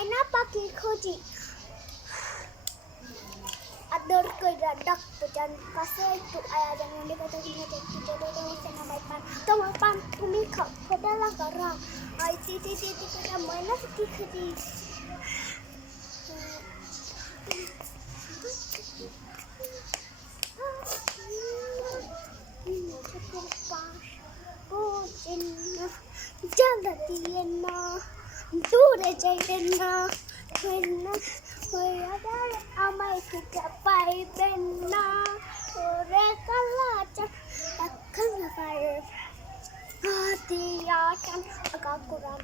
ময়না পাখি খুঁজি আদর কইরা ডাকবো জান কাছে একটু আয়া জান মনে কথা কিনা একটু জোরে হচ্ছে না ভাই পান তোমার পান তুমি খাও খোদা লাগা রা আই টি টি টি টি করে ময়না পাখি খুঁজি জ্বালা দিয়ে না দূরে যাইবেন না আমায় খুঁজে পাইবেন না ওরে কালা চান হাতিয়া টান আগা কোরআন